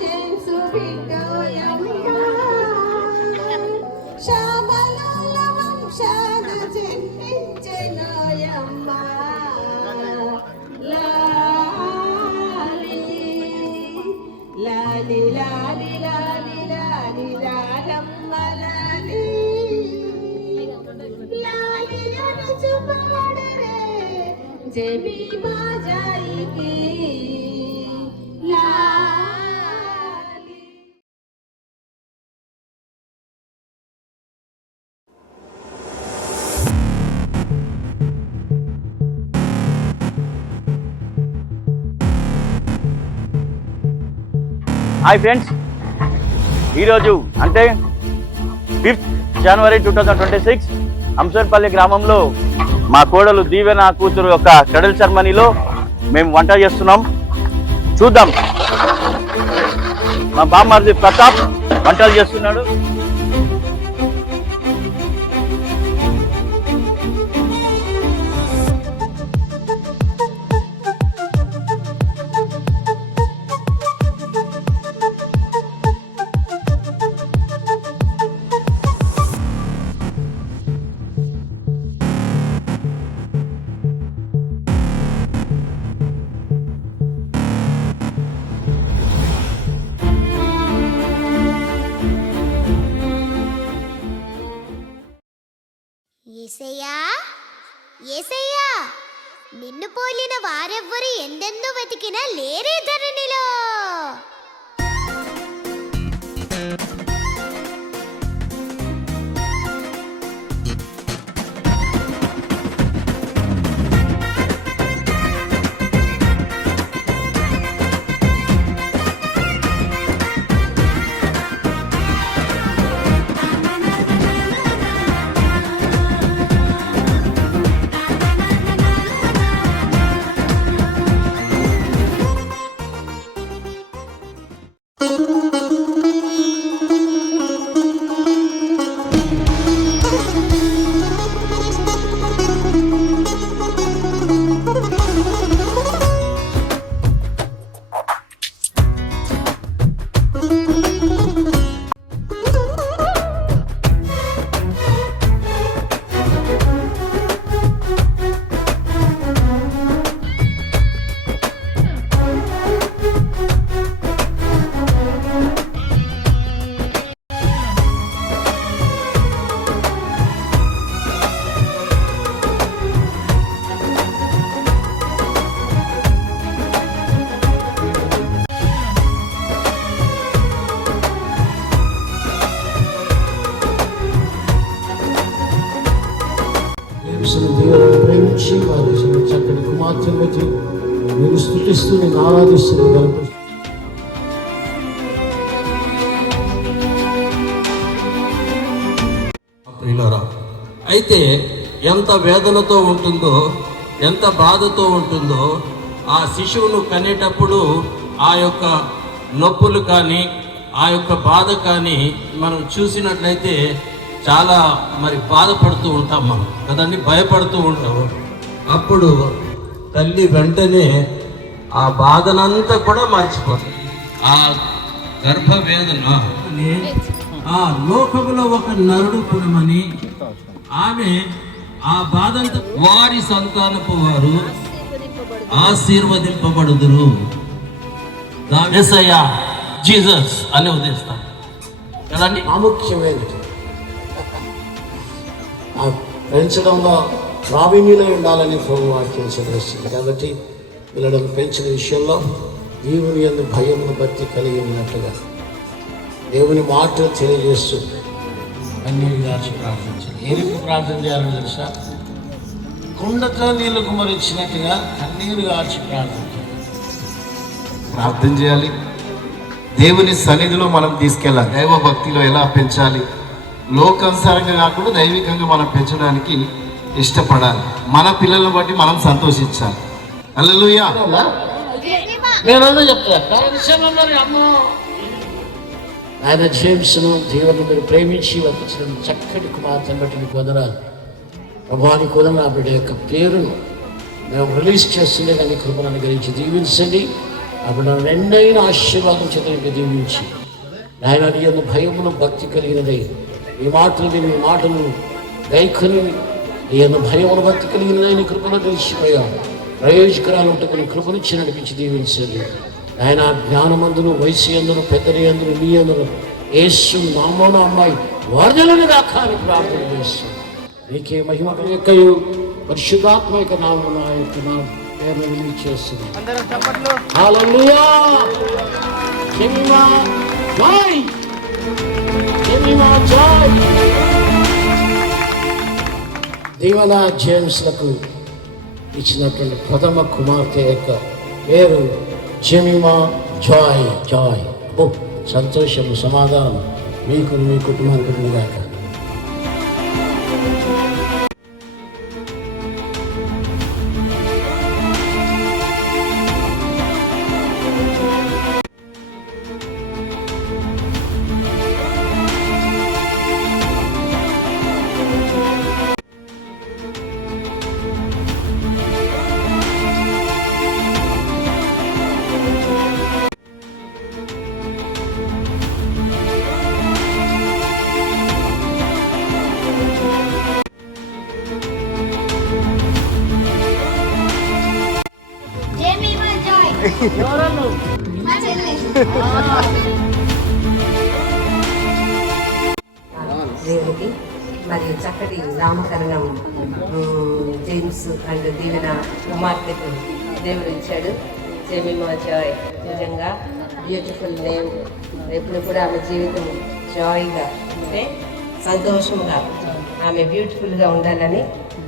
James బిడ్డోయమ్మ శ్యామలోల వంశాన జన్మించెనోయమ్మ లాలి లాలి లాలి లాలి లాలి లాలమ్మ లాలి లాలి అనుచు పాడరే జెమీమా జాయికి లాలి. హాయ్ ఫ్రెండ్స్, ఈరోజు అంటే 5th జనవరి 2026 అంశంపల్లి గ్రామంలో మా కోడలు దీవెన కూతురు యొక్క క్రెడల్ సెరమనీలో మేము వంట చేస్తున్నాం. చూద్దాం. మా బామ్మర్ది ప్రతాప్ వంటలు చేస్తున్నాడు. ఏసయ్యా ఏసయ్యా, నిన్ను పోలిన వారెవ్వరు ఎందెందు వెతికినా లేరే ధరణిలో. దేవుని ప్రేమించి వారి చక్కని కుమార్తెను బట్టి నేను స్తుతిస్తూ నేను ఆరాధిస్తున్నాను. అయితే ఎంత వేదనతో ఉంటుందో, ఎంత బాధతో ఉంటుందో ఆ శిశువును కనేటప్పుడు ఆ యొక్క నొప్పులు కానీ ఆ యొక్క బాధ కానీ మనం చూసినట్లయితే చాలా మరి బాధపడుతూ ఉంటాం మనం కదండి, భయపడుతూ ఉంటాం. అప్పుడు తల్లి వెంటనే ఆ బాధనంతా కూడా మర్చిపోతుంది. ఆ గర్భవేదన ఆ లోకములో ఒక నరుడు పురమని ఆమె ఆ బాధంతా వారి సంతానపు వారు ఆశీర్వదింపబడుదురు. యేసయ్య జీసస్ అని ఉద్దేశిస్తాం కదండి. ప్రాముఖ్యమైనది పెంచడంలో ప్రావీణ్యులై ఉండాలని ప్రభు వాక్యం చదివిస్తుంది. కాబట్టి పిల్లలను పెంచిన విషయంలో దేవుని యందు భయమును భక్తి కలిగి ఉన్నట్టుగా దేవుని మాటలు తెలియజేస్తూ కన్నీరు గార్చి ప్రార్థించాలి. ఏ రీతి ప్రార్థన చేయాలని తెలుసా? కుండతో నీళ్లు కుమరించినట్టుగా కన్నీరు గార్చి ప్రార్థన చేయాలి. దేవుని సన్నిధిలో మనం తీసుకెళ్ళాలి. దైవ భక్తిలో ఎలా పెంచాలి, లోకానుసారంగా కాకుండా దైవికంగా మనం పెంచడానికి ఇష్టపడాలి. మన పిల్లలను బట్టి మనం సంతోషించాలి. హల్లెలూయా. నేనంతా చెప్తాను. అమ్మో ఆయన జేమ్స్ను దేవుని మీరు ప్రేమించి వచ్చిన చక్కటి కుమార్తెను బట్టి నీకు వదనాలు ప్రభానికి వదన బిడ్డ యొక్క పేరును మేము రిలీజ్ చేస్తుండే కానీ కృపను గురించి దీవించండి. అప్పుడు రెండైన ఆశీర్వాదం చేతులకి దీవించి ఆయన నీ యొక్క భయమును భక్తి కలిగినదై ఈ మాటలు గైకొని నీ యొక్క భయమును భక్తి కలిగినదై నీ కృపను తెలిసిపోయా ప్రయోజకరాలు ఉంటుకుని కృపనిచ్చి నడిపించి దీవించండి. ఆయన జ్ఞానమందును వయసు ఎందును పెద్దరి ఎందును నీ ఎందును యేసు నామమున అమ్మాయి వరదలను దాకా అని ప్రార్థన చేస్తాం. నీకే మహిమ యొక్కయు పరిశుద్ధాత్మ యొక్క నామమున ఆ యొక్క నా పేరు వెలిగి చేస్తున్నాం. హల్లెలూయా. జెమిమా జై, జెమిమా జై. దీవెన జేమ్స్లకు ఇచ్చినటువంటి ప్రథమ కుమార్తె యొక్క పేరు జెమిమా జాయ్. జాయ్ సంతోషము సమాధానం మీకు మీ కుటుంబానికి ఉండుగాక. దేవునికి మరియు చక్కటి నామకరణం జేమ్స్ అండ్ దీవెన కుమార్తెకు దేవుడు ఇచ్చాడు. జెమిమా జాయ్ నిజంగా బ్యూటిఫుల్ నేమ్. ఎప్పుడు కూడా ఆమె జీవితం జాయ్గా అంటే సంతోషంగా ఆమె బ్యూటిఫుల్గా ఉండాలని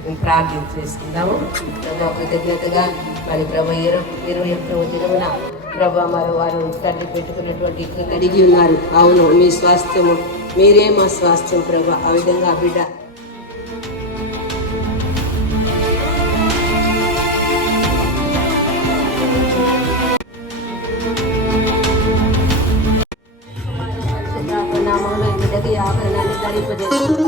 మేము ప్రార్థన చేసుకుందాము. కృతజ్ఞతగా మరి ప్రభు 21వ దినమున ప్రభు మరి వారు తల్లి పెట్టుకున్నటువంటి అడిగి ఉన్నారు. అవును, మీ స్వాస్థ్యము మీరే మా స్వాస్థ్యం ప్రభు. ఆ విధంగా బిడ్డ నామంలో బిడ్డకి ఆభరణాన్ని ధరింపజేస్తారు.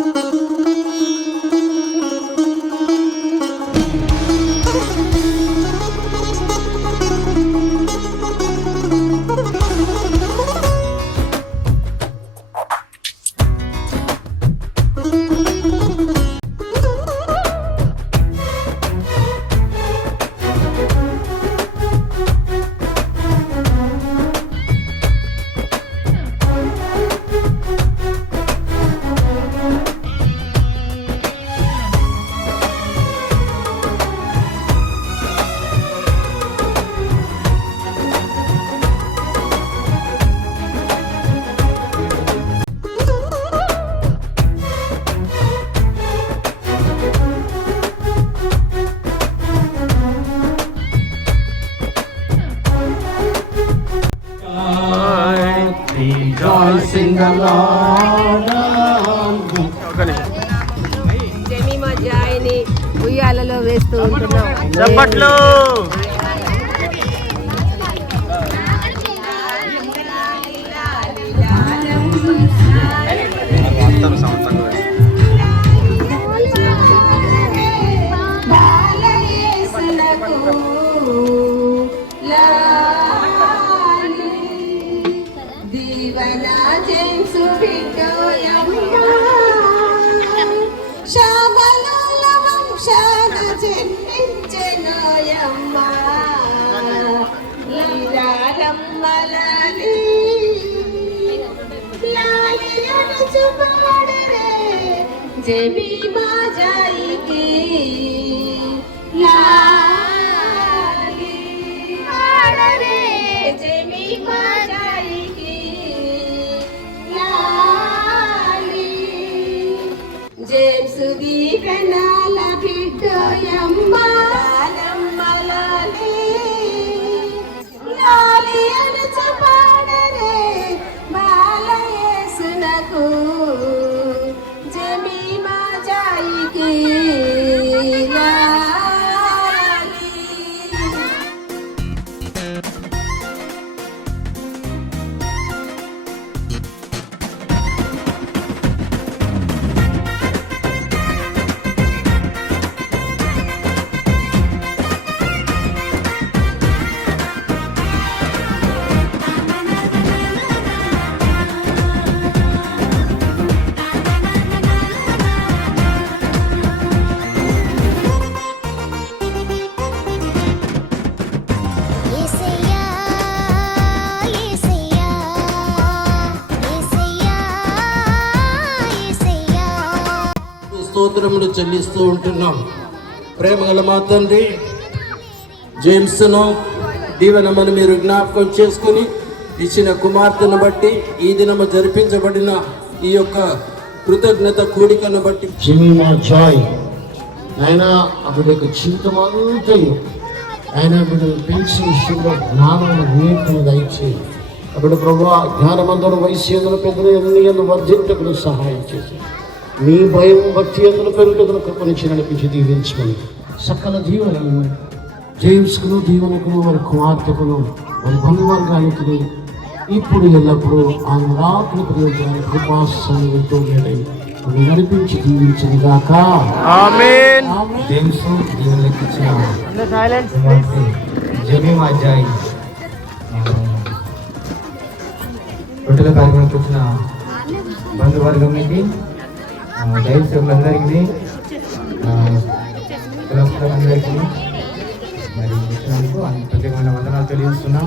జెమిమా జాయ్ని ఉయ్యాలలో వేస్తూ ఉంటున్నాం. చప్పట్లు. దీవెనా జేమ్స్ బిడ్డోయమ్మ శాబలోల వంశాన జన్మించెనోయమ్మ లీలాలమ్మలాలి లాలి అనుచు పాడరే జెమిమా జాయికి లాలి పాడరే జెమిమా జాయికి లాలి జేమ్స్ దీవెనాల బిడ్డోయమ్మ లాలమ్మలాలి లాలి అనుచు పాడరే బాలయేసునకు జెమిమా జాయికి లాలి స్తోత్రములు చెల్లిస్తూ ఉంటున్నాం. ప్రేమగల మా తండ్రి, జేమ్స్ను దీవెనమని మీరు జ్ఞాపకం చేసుకుని ఇచ్చిన కుమార్తెను బట్టి ఈ దినము జరిపించబడిన ఈ యొక్క కృతజ్ఞత కూడికను బట్టి జెమిమా జాయ్ ఆయన అప్పుడు యొక్క జీవితం అంతయు ఆయన బిడ్డను పెంచిన విషయంలో జ్ఞానం వివేకం దయచేయి. అప్పుడు ప్రభు జ్ఞానమందరూ వయసు ఎందులో పెద్దలు ఎన్ని ఎందు వర్ధింటకు సహాయం చేసి మీ భయం భక్తి ఎందులో పెరుగుటకు కృపనిచ్చి నడిపించి దీవించుకొని సకల జీవనము జేమ్స్కును దీవెనకును వారి కుమార్తెకును వారి బంధువర్గానికి ఇప్పుడు ఎల్లప్పుడూ ఆయన రాత్రి ప్రయోజనాన్ని కృపాసన్నిధితో నడిపించి దీవించింది గాక. ఆమేన్. జేమ్స్ దీవెనలెక్కించిన కుమార్తె జెమిమా జాయ్ రొట్టెల కార్యక్రమానికి వచ్చిన బంధువర్గంకి దైవసేవకులందరికీ కులస్తులందరికీ మరి వచ్చినందుకు ప్రత్యేకమైన వందనాలు తెలియజేస్తున్నాం.